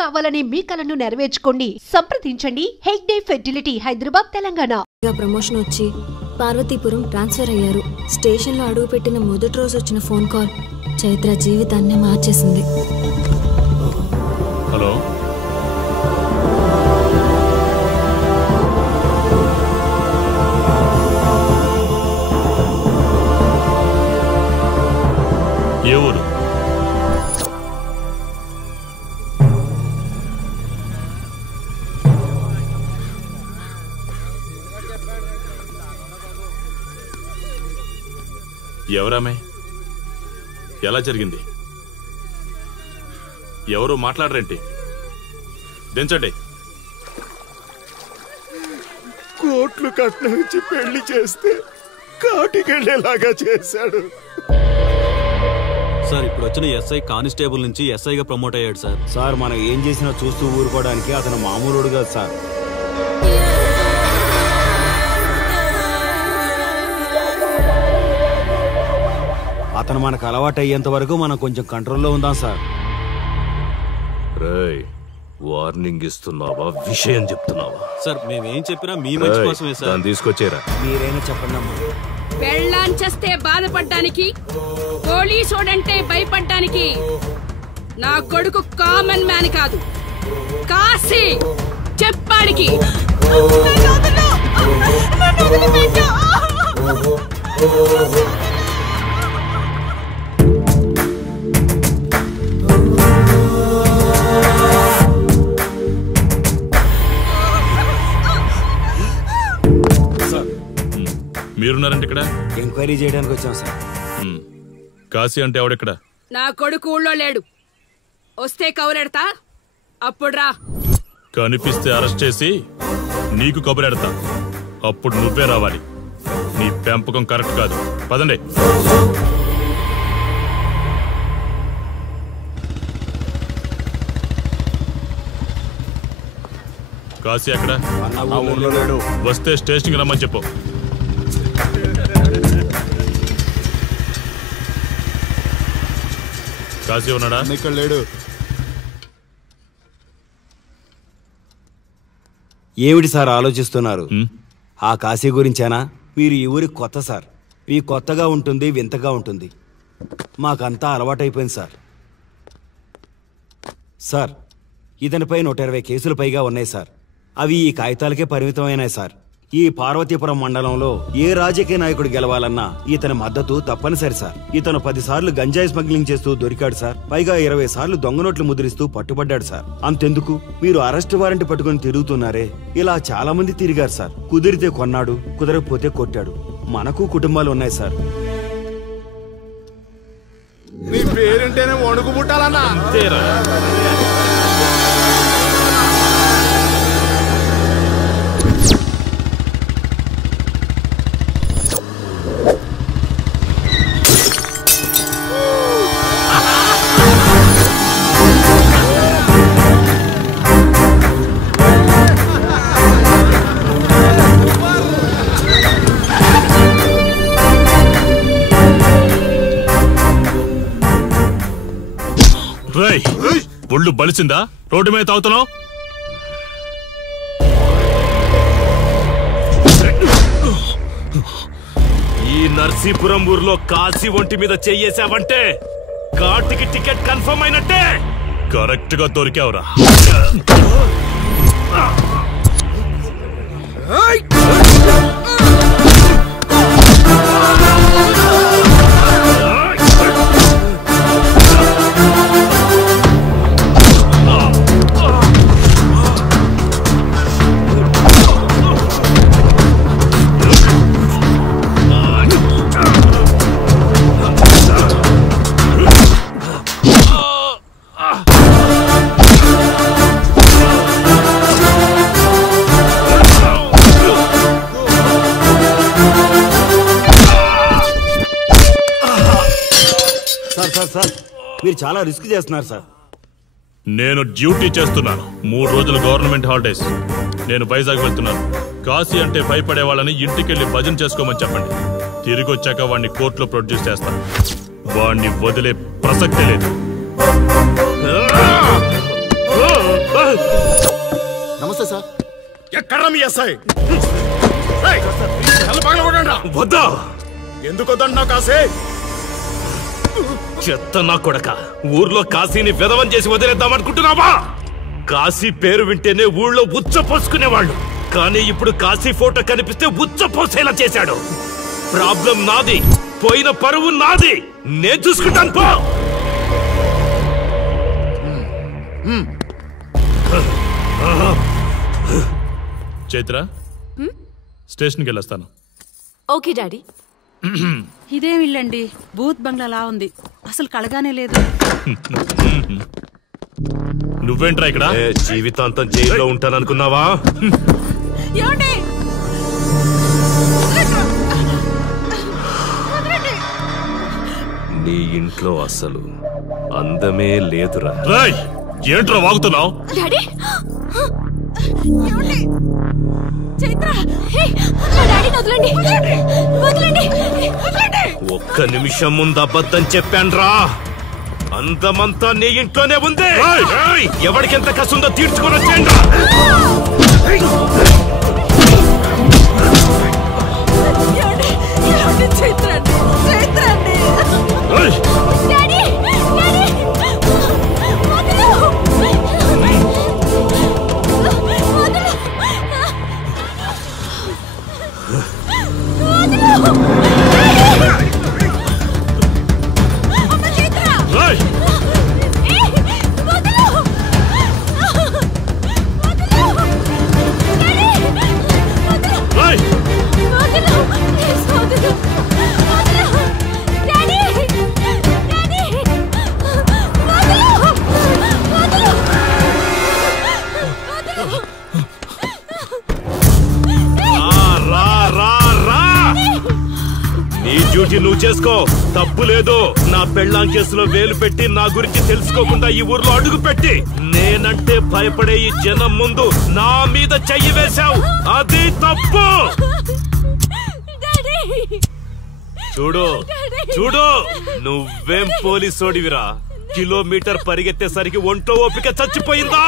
కావాలని మీ కలను నెరవేర్చుకోండి. సంప్రదించండి హెగ్డే ఫెర్టిలిటీ, హైదరాబాద్, తెలంగాణ. ప్రమోషన్ వచ్చి పార్వతీపురం ట్రాన్స్ఫర్ అయ్యారు. స్టేషన్ లో అడుగు పెట్టిన మొదటి రోజు వచ్చిన ఫోన్ కాల్ చైత్ర జీవితాన్ని మార్చేసింది. హలో, ఏ ఊరు? ఎవరామే? ఎలా జరిగింది? ఎవరు మాట్లాడరేంటి? దించండి. కోట్లు కట్నం ఇచ్చి పెళ్లి చేస్తే కాటికెళ్ళేలాగా చేశాడు సార్. ఇప్పుడు వచ్చిన ఎస్ఐ కానిస్టేబుల్ నుంచి ఎస్ఐగా ప్రమోట్ అయ్యాడు సార్. సార్ మనం ఏం చేసినా చూస్తూ ఊరుకోవడానికి అతను మామూలుడు కాదు సార్. అతను మనకు అలవాటు అయ్యేంత వరకు మనం కొంచెం కంట్రోల్లో ఉందాం సార్. రేయ్, వార్నింగ్ ఇస్తున్నావా, విషయం చెప్తున్నావా? సార్ మేమేం చెప్పినా మీ మంచి కోసమే సార్. తీసుకొచ్చారా? మీరైనా చెప్పండి అమ్మా. పెళ్ళాంచేస్తే బాధపడ్డానికి, పోలీసోడంటే భయపడ్డానికి నా కొడుకు కామన్ మ్యాన్ కాదు, కాశీ చెప్పాడికి. మీరున్నారంటే ఇక్కడ ఎంక్వైరీ చేయడానికి వచ్చాం సార్. కాశీ అంటే ఎవడెక్కడ? నా కొడుకు ఊళ్ళో లేడు. వస్తే కౌరెడతా, అప్పుడు రా. కనిపిస్తే అరెస్ట్ చేసి నీకు కబురెడతా, అప్పుడు నువ్వే రావాలి. నీ పెంపకం కరెక్ట్ కాదు. పదండి. కాశీ ఎక్కడ? వస్తే స్టేషన్కి రమ్మని చెప్పు. కాశీ ఉన్నాడా? ఇక్కడ లేడు. ఏమిటి సార్ ఆలోచిస్తున్నారు? ఆ కాశీ గురించేనా? మీరు ఈ ఊరికి కొత్త సార్. మీ కొత్తగా ఉంటుంది, వింతగా ఉంటుంది. మాకంతా అలవాటైపోయింది సార్. సార్, ఇతనిపై 120 కేసులు పైగా ఉన్నాయి సార్. అవి ఈ కాగితాలకే పరిమితమైనాయి సార్. ఈ పార్వతీపురం మండలంలో ఏ రాజకీయ నాయకుడు గెలవాలన్నా ఇతని మద్దతు తప్పనిసరి సార్. ఇతను 10 సార్లు గంజాయి స్మగ్లింగ్ చేస్తూ దొరికాడు సార్. పైగా 20 సార్లు దొంగ నోట్లు ముద్రిస్తూ పట్టుబడ్డాడు సార్. అంతెందుకు, మీరు అరెస్ట్ వారెంట్ పట్టుకుని తిరుగుతున్నారే, ఇలా చాలా మంది తిరిగారు సార్. కుదిరితే కొన్నాడు, కుదరకపోతే కొట్టాడు. మనకు కుటుంబాలు ఉన్నాయి సార్. నీ పేరంటేనే వణుకు పుట్టాలన్నా. ఒళ్ళు బలిసిందా? రోడ్డు మీద తాగుతున్నావు? ఈ నర్సీపురం ఊర్లో కాశీ ఒంటి మీద చెయ్యేసావంటే కాటికి టికెట్ కన్ఫర్మ్ అయినట్టే. కరెక్ట్ గా దొరికావురా. మీరు చాలా రిస్క్ చేస్తున్నారు సార్. నేను డ్యూటీ చేస్తున్నాను. 3 రోజులు గవర్నమెంట్ హాలిడేస్. నేను వైజాగ్ వెళ్తున్నాను. కాశీ అంటే భయపడే వాళ్ళని ఇంటికెళ్ళి భజన చేసుకోమని చెప్పండి. తిరిగి వచ్చాక వాడిని కోర్టులో ప్రొడ్యూస్ చేస్తాను. వాడిని వదిలే ప్రసక్తే లేదు. నమస్తే సార్. ఎక్కడ మీ ఎస్ఐ? వద్దా? ఎందుకు వద్దన్నావు కాశీ? చెత్త నా కొడక, ఊర్లో కాశీని విధవం చేసి వదిలేద్దామనుకుంటున్నావా? కాశీ పేరు వింటేనే ఊళ్ళో ఉచ్చ పోసుకునేవాళ్ళు, కానీ ఇప్పుడు కాశీ ఫోటో కనిపిస్తే ఉచ్చ పోసేలా చేశాడు. ప్రాబ్లం నాది, పోయిన పరువు నాది, నేను చూసుకుంటాను. పో. చైత్ర, స్టేషన్కి వెళ్ళొస్తాను. Okay daddy. ఇదేం ఇల్లండి, బూత్ బంగ్లాలా ఉంది, అసలు కళగానే లేదు. నువ్వేంట్రా ఇక్కడ? జీవితాంతం జైల్లో ఉంటాననుకున్నావా? నీ ఇంట్లో అసలు అందమే లేదురా. ఏంట్రా వాగుతున్నావు? డాడీ చైత్ర, డాడీని వదలండి, వదలండి. ఒక్క నిమిషం ముందు అబద్ధం చెప్పాన్రా. అందమంతా నీ ఇంట్లోనే ఉంది. ఎవరికెంత కసుందో తీర్చుకొని వచ్చేయండి. డ్యూటీ నువ్వు చేసుకో, తప్పు లేదు. నా పెళ్ళాం కేసులో వేలు పెట్టి నా గురించి తెలుసుకోకుండా ఈ ఊర్లో అడుగు పెట్టి నేనంటే భయపడే ఈ జనం ముందు నా మీద చెయ్యి వేశావు, అది తప్పు. చూడు చూడు, నువ్వేం పోలీసోడివిరా? కిలోమీటర్ పరిగెత్తేసరికి ఒంట్లో ఓపిక చచ్చిపోయిందా?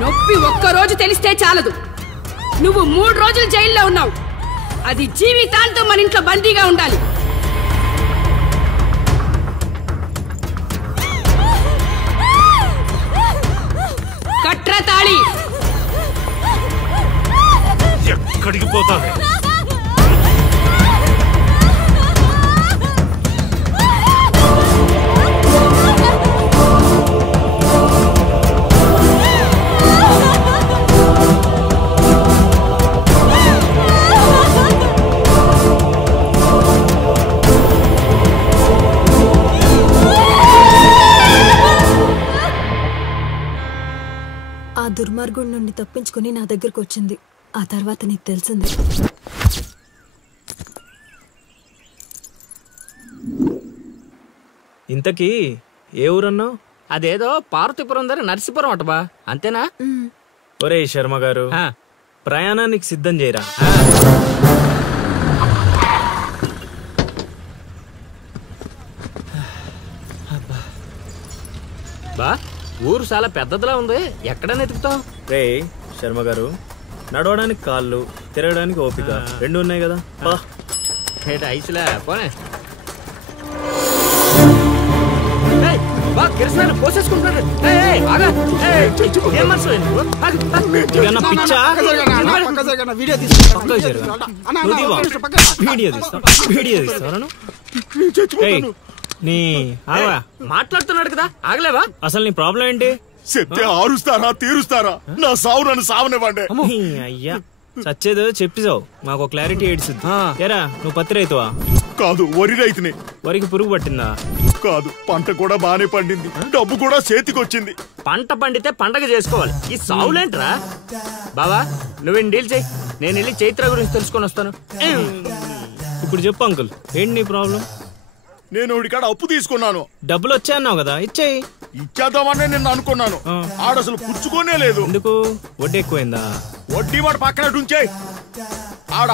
నొప్పి ఒక్కరోజు తెలిస్తే చాలదు, నువ్వు 3 రోజులు జైల్లో ఉన్నావు. అది జీవితాంతం మన ఇంట్లో బందీగా ఉండాలి. కట్రా తాళి. ఎక్కడికి పోతావే? ఆ దుర్మార్గుడి నుండి తప్పించుకుని నా దగ్గరకు వచ్చింది. ఆ తర్వాత నీకు తెలిసింది. ఇంతకీ ఏ ఊరన్నావు? అదేదో పార్వతీపురం దగ్గర నర్సీపురం అటబా, అంతేనా? ఒరే శర్మ గారు, ప్రయాణానికి సిద్ధం చేయరా. బా, ఊరు చాలా పెద్దదిలా ఉంది, ఎక్కడ వెతుకుతావు? రే శర్మ గారు, నడవడానికి కాళ్ళు, తిరగడానికి ఓపిక 2 ఉన్నాయి కదా. ఐసులా పోనే. కిరసనాలు పోసేసుకుంటున్నాడు. ఏం మనసు పిచ్చా? మాట్లాడుతున్నాడు కదా, ఆగలేవా? అసలు నీ ప్రాబ్లం ఏంటి? చెప్తే ఆరుస్తారా తీరుస్తారా? నా సావు నన్ను సావనివ్వండి. అయ్యా చచ్చేదో చెప్పి చావు, మాకు క్లారిటీ ఏడ్చుద్ది. ఏరా నువ్వు పత్తి రైతువా? కాదు, వరి రైతుని. వరికి పురుగు పట్టిందా? కాదు, పంట కూడా బానే పండింది, డబ్బు కూడా చేతికొచ్చింది. పంట పండితే పండగ చేసుకోవాలి, ఈ సావులేంట్రా? బావా నువ్వు డీల్ చేయి, నేను వెళ్ళి చైత్ర గురించి తెలుసుకొని వస్తాను. ఇప్పుడు చెప్పు అంకుల్, ఏంటి నీ ప్రాబ్లం? నేను ఇడికాడ అప్పు తీసుకున్నాను. డబ్బులు వచ్చాయన్నావు కదా, ఇచ్చేయి. ఇచ్చేద్దామని నేను అనుకున్నాను, ఆడసలు పుచ్చుకోనే లేదు. ఎందుకు? వడ్డీ ఎక్కువైందా? వడ్డీ వాడు పక్కన ఉంచాయి, ఆడ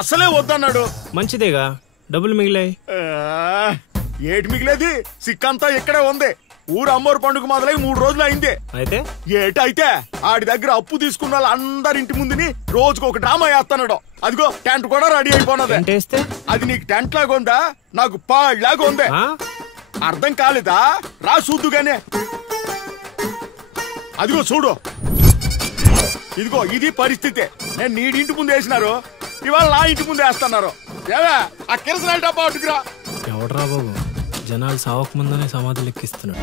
అసలే వద్దన్నాడు. మంచిదేగా, డబ్బులు మిగిలాయి. ఏటి మిగిలేది? సిక్కంతా ఇక్కడే ఉంది. ఊరు అమ్మోరు పండుగ మొదలై 3 రోజులు అయింది. అయితే ఏటైతే ఆడి దగ్గర అప్పు తీసుకున్న వాళ్ళు అందరి ఇంటి ముందుని రోజుకు ఒక డ్రామా వేస్తున్నాడు. అదిగో టెంట్ కూడా రెడీ అయిపోయినది. అది నీకు టెంట్ లాగా ఉందా? నాకు పాళ్ళలాగా ఉంది. అర్థం కాలేదా? రా చూద్దుగానే. అదిగో చూడు, ఇదిగో ఇది పరిస్థితి. నేను నీడింటి ముందు వేసినారు, ఇవాళ నా ఇంటి ముందు వేస్తున్నారు. ఏవే ఆ కిరసనాయిల్ డబ్బా అటుకురా. ఎవడరా బాబు, జనాలు సావక ముందనే సమాధులు ఎక్కిస్తున్నాడు.